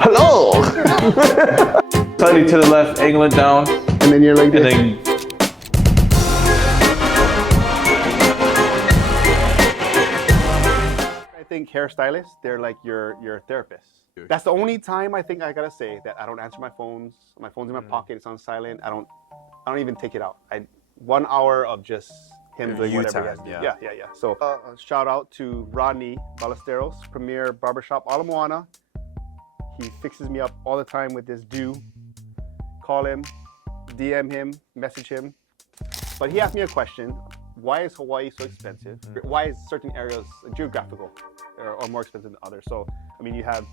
Hello. Slightly to the left, angling down, And then you're like and this. then I think hairstylists, they're like your therapist. That's the only time I think I gotta say that I don't answer my phones. My phone's in my pocket, it's on silent. I don't even take it out. 1 hour of just him doing whatever he has to do. Yeah. So shout out to Ronnie Ballesteros, premier barbershop Ala Moana. He fixes me up all the time with this do. Call him, DM him, message him. But he asked me a question. Why is Hawaii so expensive? Why is certain areas geographical or more expensive than others? So, I mean, you have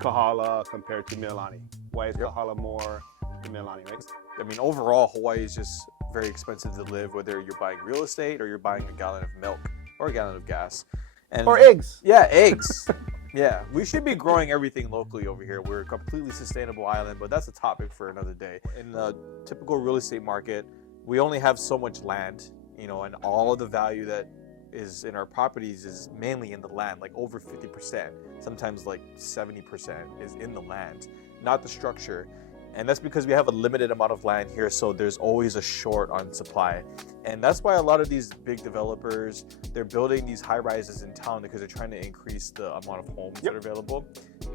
Kahala compared to Mililani. Why is Kahala more than Mililani, right? I mean, overall, Hawaii is just very expensive to live, whether you're buying real estate or you're buying a gallon of milk or a gallon of gas. And Or eggs. Yeah, eggs. Yeah, we should be growing everything locally over here. We're a completely sustainable island, but that's a topic for another day. In the typical real estate market, we only have so much land, you know, and all of the value that is in our properties is mainly in the land, like over 50%, sometimes like 70% is in the land, not the structure. And that's because we have a limited amount of land here, so there's always a short on supply. And that's why a lot of these big developers, they're building these high rises in town because they're trying to increase the amount of homes that are available.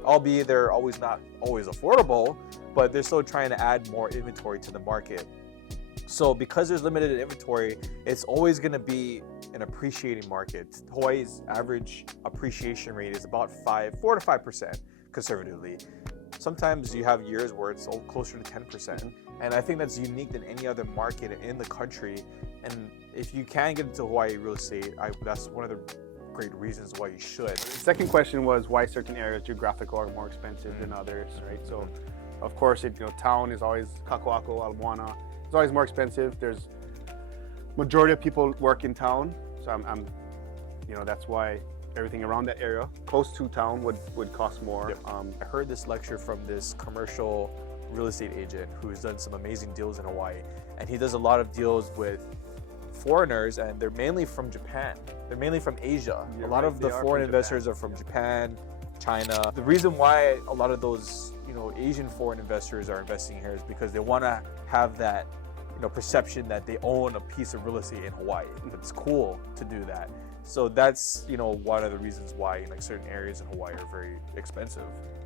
Albeit they're not always affordable, but they're still trying to add more inventory to the market. So because there's limited inventory, it's always going to be an appreciating market. Hawaii's average appreciation rate is about 4 to 5% conservatively. Sometimes you have years where it's closer to 10%. And I think that's unique than any other market in the country. And if you can get into Hawaii real estate, that's one of the great reasons why you should. The second question was why certain areas geographical are more expensive than others, right? So, of course, town is always Kakoako, Ala Moana. It's always more expensive. There's majority of people work in town, so I'm that's why everything around that area, close to town, would cost more. I heard this lecture from this commercial real estate agent who's done some amazing deals in Hawaii, and he does a lot of deals with foreigners, and they're mainly from Japan. They're mainly from Asia. A lot of the foreign investors are from Japan, China. The reason why a lot of those Asian foreign investors are investing here is because they want to have that perception that they own a piece of real estate in Hawaii. It's cool to do that. So that's one of the reasons why certain areas in Hawaii are very expensive,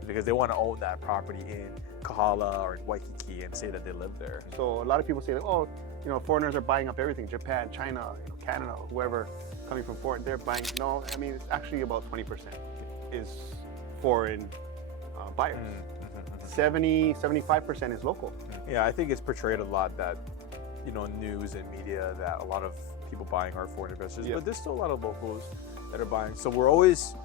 because they want to own that property in Kahala or in Waikiki and say that they live there. So a lot of people say, oh, foreigners are buying up everything. Japan, China, Canada, whoever coming from foreign, they're buying. No, I mean it's actually about 20% is foreign buyers. 75% is local. Yeah, I think it's portrayed a lot that news and media that a lot of people buying are foreign investors, but there's still a lot of locals that are buying. So we're always,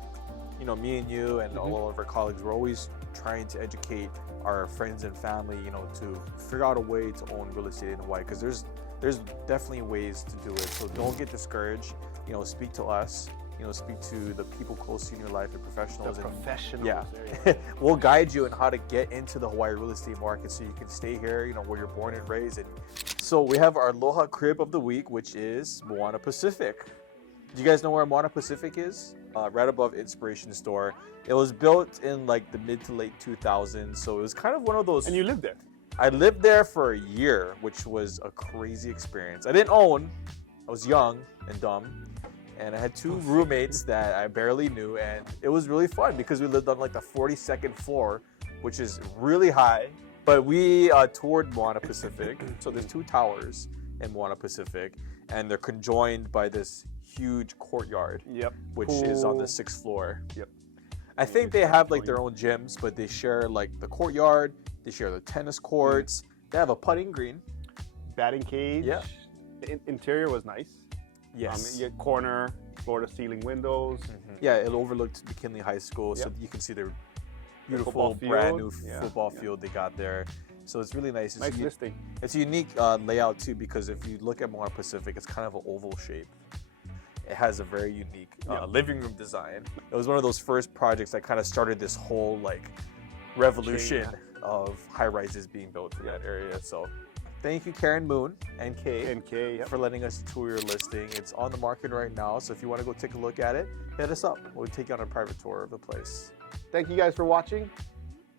me and you and all of our colleagues, we're always trying to educate our friends and family, to figure out a way to own real estate in Hawaii, because there's definitely ways to do it. So don't get discouraged. Speak to us. Speak to the people close to you in your life, the professionals. Professionals. We'll guide you on how to get into the Hawaii real estate market so you can stay here, where you're born and raised. And so we have our Aloha Crib of the week, which is Moana Pacific. Do you guys know where Moana Pacific is? Right above Inspiration Store. It was built in the mid to late 2000s, so it was kind of one of those. And you lived there? I lived there for a year, which was a crazy experience. I didn't own. I was young and dumb. And I had 2 roommates that I barely knew, and it was really fun because we lived on the 42nd floor, which is really high. But we toured Moana Pacific. So there's 2 towers in Moana Pacific, and they're conjoined by this huge courtyard, which is on the 6th floor. I think they have their own gyms, but they share the courtyard. They share the tennis courts. They have a putting green, batting cage. Yeah. The interior was nice. Yes. You had corner, floor-to-ceiling windows. Yeah, it overlooked McKinley High School, so you can see their beautiful brand new football field they got there. So it's really nice. Nice listing. It's a unique layout too, because if you look at Moana Pacific, it's kind of an oval shape. It has a very unique living room design. It was one of those first projects that kind of started this whole revolution of high-rises being built in that area. So thank you, Karen Moon and Kay, for letting us tour your listing. It's on the market right now, so if you want to go take a look at it, hit us up. We'll take you on a private tour of the place. thank you guys for watching.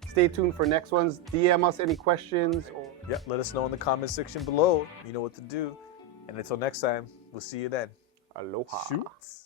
Stay tuned for next ones. DM us any questions. Yep, let us know in the comment section below. You know what to do. And until next time, we'll see you then. Aloha. Shoots.